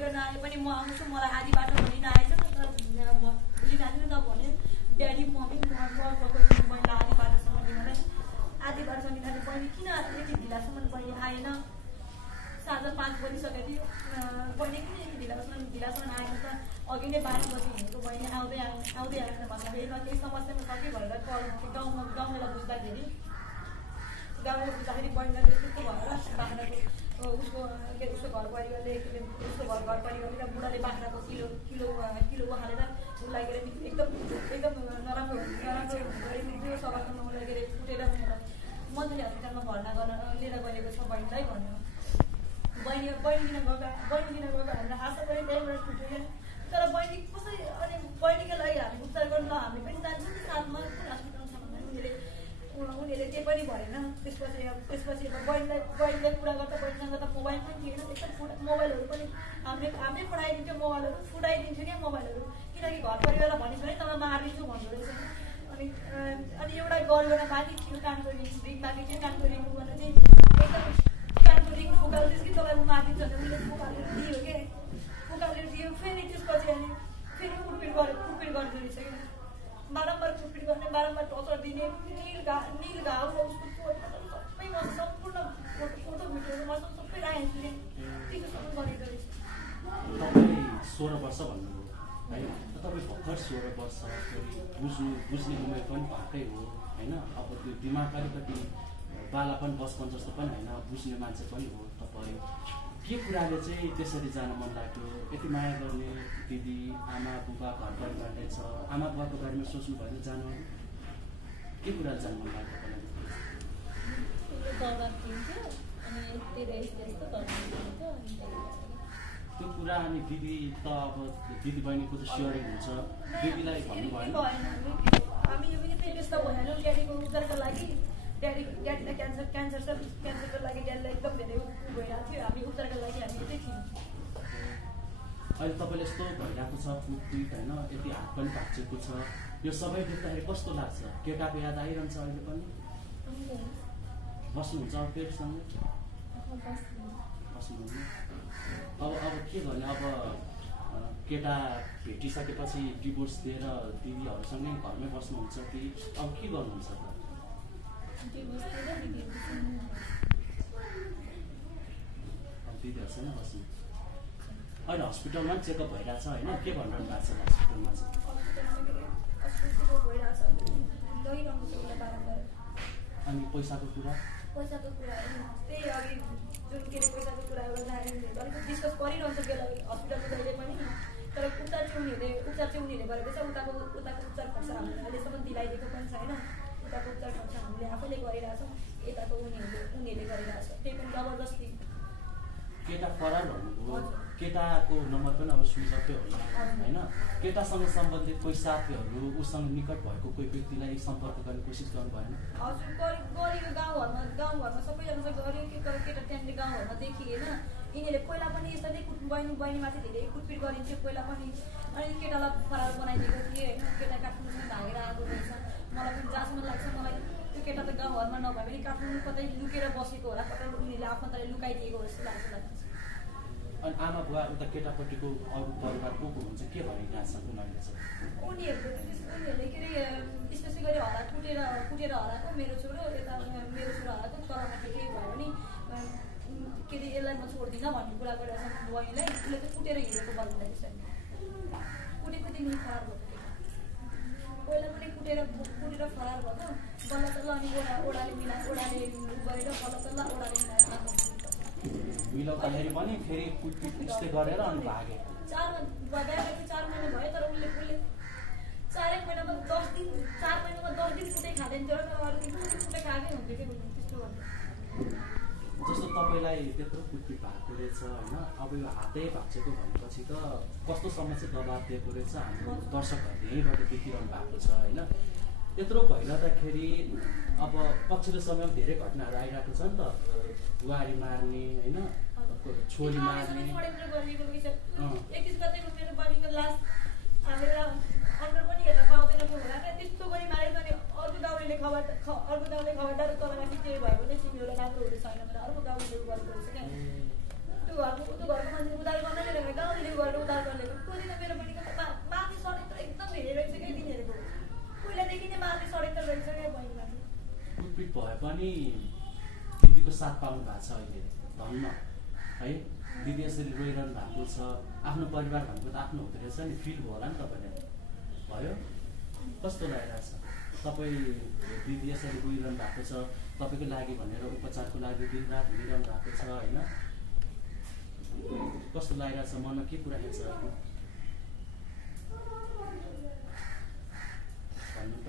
गर्न आए पनि म आउँछु मलाई आधी बाटोमा लिन आएछ तर लिन आएन त भने ड्याडी मम्मी म गएको बहिनीलाई आधी बाटोसम्म लिनलाई आधी बाटोसम्म लिँदा बहिनी किन यति ढिलासम्म बहिनी आएन साँझ 5 बजिसकेको थियो बहिनी किन यति ढिलासम्म आएन त अघि नै 12 बजी हिँडेको बहिनी आउँदै आएन भन्दाखेरि केही समस्यामा सक्यो भनेर गाउँलाई बुझ्दाखेरि बहिनीलाई त्यस्तो भएर बाख्राको उसको घर परिवारले उसको घर परिवारले र बुढाले बाख्राको किलो हालेर उसलाई के अरे एकदम नराम्रो गरिदियो सभासम्म उसलाई के अरे कुटेर मन्थली हस्पिटलमा भर्ना गर्न लिएर गएको छ बहिनीलाई भन्यो बहिनी लिन गएको हामीलाई आशा पनि त्यहीँबाट छुट्यो तर बहिनी कसरी अनि बहिनीको लागि हामी उपचार गर्न हामी पनि जान्छौँ नि साथमा कुन हस्पिटल छ भन्दा उनीहरूले त्यो पनि भएन त्यसपछि अब बहिनीलाई कुरा गर्दा बहिनीसँग त मोबाइल पनि थिएन एकदम मोबाइलहरू पनि हामीले पढाइदिन्थ्यो मोबाइलहरू फुटाइदिन्थ्यो क्या मोबाइलहरू किनकि घर परिवारलाई भनिस् भने तँलाई मारिदिन्छु भन्दो रहेछ अनि एउटा गर्दैन बाँकी थियो कानको रिङ बाँकी थियो कानको रिङ गर्न चाहिँ एकदम कानको रिङ फुकाल्दैछ कि तँलाई मारिदिन्छु भने उसले फुकालेर दियो के फुकालेर दियो फेरि त्यसपछि अनि फेरि कुटपिट गर्दो रहेछ कि बारम्बार कुटपिट गर्ने बारम्बार टर्चर दिने निल घाउ र उसको सबै म सम्पूर्ण फोटो भिडियोहरू मसँग सबै राखेको छु त्यतिसम्म गरेको रहेछ। तपाईँ 16 वर्ष भन्नुभयो है तपाईँ भर्खर 16 वर्ष बुझ्ने उमेर पनि भएकै हो होइन अब त्यो दिमाग अलिकति बालापन बचपन जस्तो पनि होइन बुझ्ने मान्छे पनि हो तपाईँ के कुराले चाहिँ त्यसरी जान मन लाग्यो यति माया गर्ने दिदी आमा बुबा घर परिवारले छ आमा बुबाको बारेमा सोच्नु भएन जानु के कुराले जानु मन लाग्यो त्यो कुरा अनि दिदी त अब दिदी बहिनीको त सेयरिङ हुन्छ दिदीलाई भन्नु भएन हामी यो पनि त्यही व्यस्त भएनौँ ड्याडीको उपचारको लागि ड्याडीलाई क्यान्सरको लागि ड्याडीलाई एकदम धेरै भइरहेको थियो हामी उपचारको लागि हामी यतै थियौँ अहिले तपाईँले यस्तो भइरहेको छ कुटपिट होइन यति हात पनि भाँचिएको छ यो सबै देख्दाखेरि कस्तो लाग्छ केटाको याद आइरहन्छ अहिले पनि बस्नुहुन्छ अब पेटसँग बस्नुहुन्न अब के गर्ने अब केटा भेटिसकेपछि डिभोर्स दिएर दिदीहरूसँगै घरमै बस्नुहुन्छ कि अब के गर्नुहुन्छ त दिदीहरूसँग बस्नु अहिले हस्पिटलमा पनि चेकअप भइरहेछ होइन के भनिरहनु भएको छ हस्पिटलमा चाहिँ अनि पैसाको कुरा त्यही अघि जुन के अरे पैसाको कुरा गर्दाखेरि अलिकति डिस्कस गरिरहन्छ बेला हस्पिटलमा जहिले पनि तर उपचार चाहिँ उनीहरूले गरेको छ उताको उपचार खर्च हामीले अहिलेसम्म दिलाइदिएको पनि छैन उताको उपचार खर्च हामीले आफैले गरिरहेछौँ यताको उनीहरूले गरिरहेछ त्यही पनि जबरजस्ती केटा फरार भन्नुभयो केटाको नम्बर पनि अब स्विच अफै होला होइन केटासँग सम्बन्धित कोही साथीहरू उसँग निकट भएको कोही व्यक्तिलाई सम्पर्क गर्ने कोसिस गर्नु भएन हजुर गरेको गाउँघरमा सबैजनासँग गऱ्यो कि तर केटा त्यहाँनिर गाउँघरमा देखिएन यिनीहरूले पहिला पनि यस्तो नै बहिनीमाथि धेरै कुटपिट गरिन्थ्यो पहिला पनि अनि केटालाई फरार बनाइदिएको थिएँ होइन केटा काठमाडौँमा भागेर आएको रहेछ मलाई पनि जहाँसम्म लाग्छ मलाई त्यो केटा त गाउँघरमा नभए पनि काठमाडौँ कतै लुकेर बसेको होला कतै उनीहरूले आफन्तले लुकाइदिएको हो जस्तो लाग्छ अनि आमा बुवा उता केटापट्टिको अरू परिवार को हुन्छ के भनिरहेको छ उनीहरूले चाहिँ उनीहरूले के अरे स्पेसली गरी कुटेर हराएको मेरो छोरो हराएको तलमाथि केही भयो भने के अरे यसलाई म छोड्दिनँ भन्ने कुरा गरिरहेको छ बहिनीलाई उसले चाहिँ कुटेर हिँडेको बहिनीलाई चाहिँ कुटेको दिन फरार भएको पहिला पनि कुटेर फरार भएको बल्ल तल्ल अनि ओडाले गरेर बल्ल तल्ल ओडाले मिलाएर मिलाउँदाखेरि पनि फेरि कुटपिट यस्तै गरेर अनि भागे 4 महिना भयो तर उसले 4 महिनामा 10 दिन कुटै खाँदैन थियो तर अरू कुटै खाएकै हुन्थ्यो कि त्यस्तो जस्तो तपाईँलाई त्यत्रो कुटपिट भएको रहेछ होइन अब यो हातै भाँचेको भनेपछि त कस्तोसम्म चाहिँ दबाब दिएको रहेछ हाम्रो दर्शकहरूले यहीँबाट देखिरहनु भएको छ होइन त्यत्रो भइरहँदाखेरि अब पछिल्लो समयमा धेरै घटनाहरू आइरहेको छ नि त बुहारी मार्ने होइन छोरी मार्ने एक गतेको मेरो बहिनीको लास्ट हालेर अनुहार पनि हेर्न पाउँदैन होला क्या त्यस्तो गरी मारेको अनि अर्को गाउँले खबरदार तलमाथि केही भयो भने तिमीहरूलाई राम्रो हुने छैन भने अर्को गाउँले गरेको रहेछ क्या त्यो घरको मान्छे उधार गर्न लिएर गाउँले पनि दिदीको साथ पाउनु भएको छ अहिले, धन्न है। दिदी यसरी रोइरहनु भएको छ, आफ्नो परिवार भनेको त आफ्नो हुँदो रहेछ नि, फिल भयो होला नि तपाईँलाई, भयो? कस्तो लागिरहेछ तपाईँ दिदी यसरी रोइरहनु भएको छ, तपाईँको लागि भनेर उपचारको लागि दिनरात हिँडिरहनु भएको छ होइन? कस्तो लागिरहेछ, मनमा के कुरा छ भन्नु त?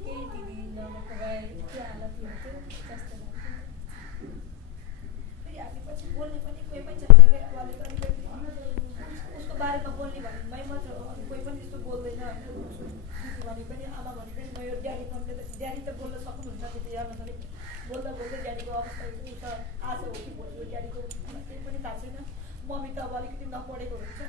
केही दिदी नभएको भए के हालत हुन्थ्यो जस्तो लाग्थ्यो। फेरि हामी पछि बोल्ने पनि कोही पनि छैन क्या, अब अलिकति उसको बारेमा बोल्ने भने मै मात्र हो, अनि कोही पनि त्यस्तो बोल्दैन होइन। दिदी भने पनि आमा भने पनि म यो ड्याडी त बोल्न सक्नुहुन्छ, त्यति हेर्न पनि बोल्दा बोल्दै ड्याडीको अवस्था उता आज हो कि भोलि हो ड्याडीको केही पनि थाहा छैन। मम्मी त अब अलिकति नपढेको हुन्छ,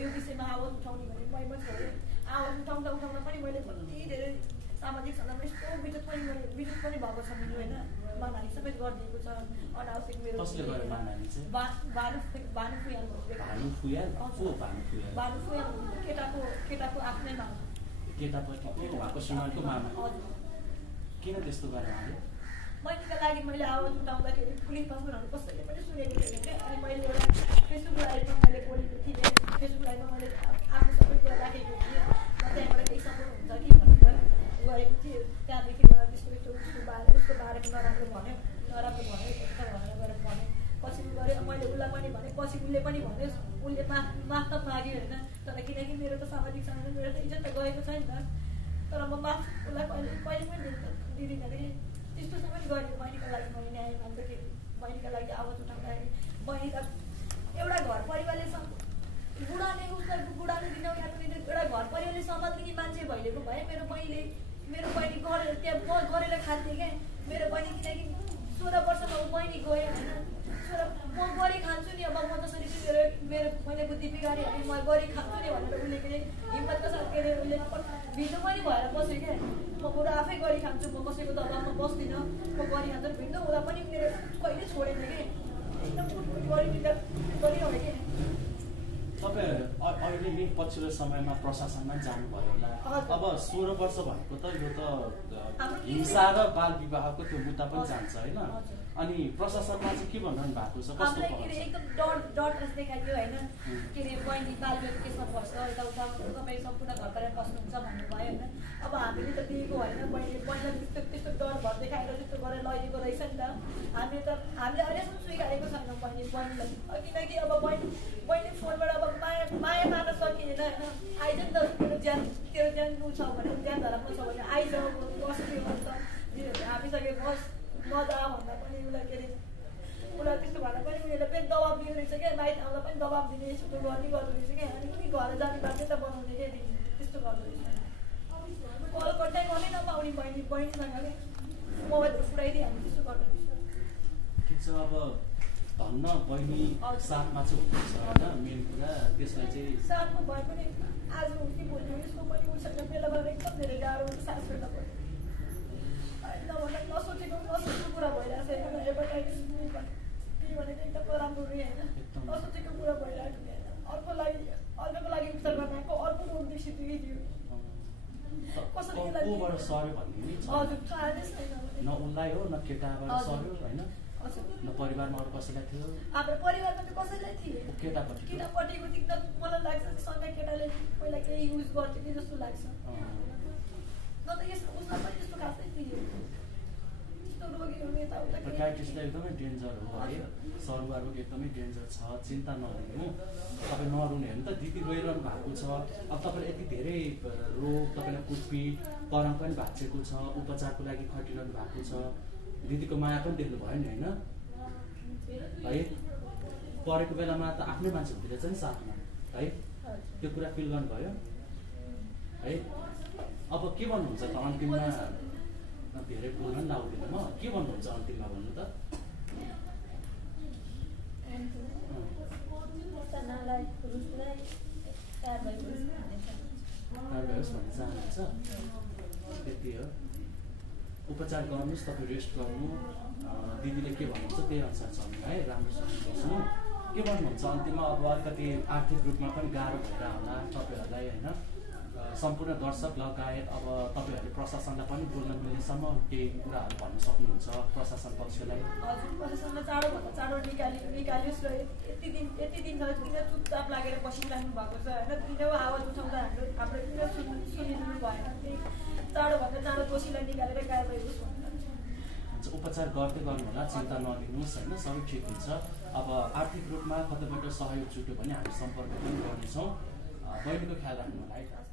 यो विषयमा आवाज उठाउने भने मै मात्र हो। आवाज उठाउँदा पनि मैले कति धेरै सामाजिक सञ्जालमा यस्तो विद्युत पनि भएको छ मेरो होइन, मानहानी समेत गरिदिएको छ अनावश्यक। मेरो केटाको आफ्नै मामा, किन त्यस्तो गरे उहाँले? बहिनीका लागि मैले आवाज उठाउँदाखेरि पुलिस पसलहरू कसैले पनि सुनेको थिएन क्या। अनि मैले एउटा फेसबुक लाइभमा मैले बोलेको थिएँ, फेसबुक लाइभमा मैले आफ्नो सबै कुरा राखेको थिएँ, र त्यहाँबाट केही सपोर्ट हुन्छ कि भनेर गरेको थिएँ। त्यहाँदेखिबाट त्यस्तो उसको बारेमा नराम्रो भन्यो भनेर गएर भने पछि गऱ्यो। मैले उसलाई पनि भने, पछि उसले पनि भन्यो, उसले माफ त माग्यो होइन, तर किनकि मेरो त सामाजिक सञ्जालमा मेरो त इज्जत त गएको छ नि त। तर म माफ उसलाई कहिले पनि दिदिनँ कि त्यस्तोसँग पनि गरेँ। बहिनीको लागि मैले न्याय माग्दाखेरि, बहिनीको लागि आवाज उठाउँदाखेरि बहिनी त एउटा घर परिवारले बुढाले उसलाई बुढाले दिनौँ या पनि एउटा घर परिवारले सम्हाल्ने मान्छे भइदिएको भए मेरो बहिनी गरेर त्यहाँ गरेर खान्थेँ क्या। मेरो बहिनी किनकि 16 वर्षमा ऊ बहिनी गयो होइन, म गरी खान्छु नि, अब म जसरी मैले बुद्धि बिगारेँ भने म गरी खान्छु नि भनेर उसले के अरे हिम्मतको साथ के अरे उसले भिन्डो पनि भएर बस्यो क्या। म बरु आफै गरी खान्छु, म कसैको दबाबमा बस्दिनँ, म गरी खान्छु। भिन्डो हुँदा पनि मेरो कहिले छोडेन कि, एकदम गरिरह्यो कि। तपाईँ अहिले नै पछिल्लो समयमा प्रशासनमा जानुभयो होला, अब 16 वर्ष भएको त यो त हिंसा र बाल विवाहको त्यो मुद्दा पनि जान्छ होइन? अनि प्रशासनमा चाहिँ के भनिरहनु भएको छ, कस्तो एकदम डर देखाइयो होइन, के अरे बहिनी बाल विवाहको केसमा पर्छ यताउता तपाईँ सम्पूर्ण घर परिवार बस्नुहुन्छ भन्नुभयो होइन। अब हामीले त दिएको होइन, पहिला त्यस्तो डर भर देखाएर त्यस्तो गरेर लैदिएको रहेछ नि त। हामीले अहिलेसम्म स्वीकारेको छैनौँ बहिनीलाई, किनकि अब बहिनी फोनबाट अब माया मार्न सकिएन होइन। आइज नि त तेरो ज्यान उ छ भने, ज्यान धरापमा छ भने आइज बस के भन्छ हामीसँगै बस मजा भन्दा पनि उसलाई के अरे उसलाई त्यस्तो भन्दा पनि उनीहरूले फेरि दबाब दिएको रहेछ क्या, बाहिर आउँदा पनि दबाब दिने यस्तो गर्ने गर्दो रहेछ क्या। अनि उनी घर जाने बाटो त बनाउने क्या, त्यस्तो गर्दो रहेछ। कल कन्ट्याक्ट गर्नै नपाउने बहिनीसँग क्या, मोबाइल फुटाइदिइहाल्ने त्यस्तो गर्दो रहेछ। ठिक छ, अब धन्न बहिनी साथमा चाहिँ हुनुहुन्छ होइन, मेन कुरा त्यसलाई चाहिँ साथमा भए पनि आज कि भोलि यसको पनि उसँग बेला बेला एकदम धेरै गाह्रो हुन्छ सास फेर्दा पनि। नभन्दा नसोचेको कुरा भइरहेको छ, एकदम हेपाटाइटिस के भनेको एकदम नराम्रो रे होइन, नसोचेको कुरा भइरहेको थियो होइन। अर्कोको लागि उपचार गर्न आएको अर्को रोग देखिदियो कसरी कोबाट सर्यो भन्ने नि छ, हजुर थाहा नै छैन। न उसलाई हो न केटाबाट सर्यो होइन, न परिवारमा अरू कसैलाई थियो। हाम्रो परिवारमा चाहिँ कसैलाई थिए, केटापट्टिको त मलाई लाग्छ सँगै केटाले पहिला केही युज गर्थ्यो कि जस्तो लाग्छ। न त उसलाई पनि त्यस्तो खासै थियो, त्यस्तो रोगीहरू यताउता। हेपाटाइटिस त एकदमै डेन्जर हो है, सरुवा रोग एकदमै डेन्जर छ, चिन्ता नलिनु। तपाईँ नरुने हो नि त, दिदी रोइरहनु भएको छ। अब तपाईँले यति धेरै रोग, तपाईँलाई कुटपिट परम पनि भाँचेको छ, उपचारको लागि खटिरहनु भएको छ, दिदीको माया पनि देख्नु भयो नि होइन है? परेको बेलामा त आफ्नै मान्छे हुँदो रहेछ नि साथमा है, त्यो कुरा फिल गर्नुभयो है? अब के भन्नुहुन्छ त अन्तिममा? धेरै बोल्न पनि लाउँदिनँ म, के भन्नुहुन्छ अन्तिममा भन्नु त? भन्ने चाहनुहुन्छ, त्यति हो। उपचार गर्नुहोस्, तपाईँ रेस्ट गर्नु, दिदीले के भन्नुहुन्छ त्यही अनुसार चल्नु है, राम्रोसँग बस्नु। के भन्नुहुन्छ अन्तिममा? अब अलिकति आर्थिक रूपमा पनि गाह्रो भएर होला तपाईँहरूलाई होइन, सम्पूर्ण दर्शक लगायत अब तपाईँहरूले प्रशासनलाई पनि बोल्न मिलेसम्म केही कुराहरू भन्न सक्नुहुन्छ प्रशासन पक्षलाई? हजुर, प्रशासनलाई चाँडोभन्दा चाँडो निकालियोस् र यति दिन किन चुपचाप लागेर बसिराख्नु भएको छ होइन, किन आवाज उठाउँदा हाम्रो किन सुनिदिनु भएन, त्यही चाँडोभन्दा चाँडो दोषीलाई निकालेर कारबाही होस् भन्नु। उपचार गर्दै गर्नु होला, चिन्ता नलिनुहोस् होइन, सबै ठिक हुन्छ। अब आर्थिक रूपमा कतैबाट सहयोग जुट्यो भने हामी सम्पर्क पनि गर्नेछौँ। बहिनीको ख्याल राख्नु होला है।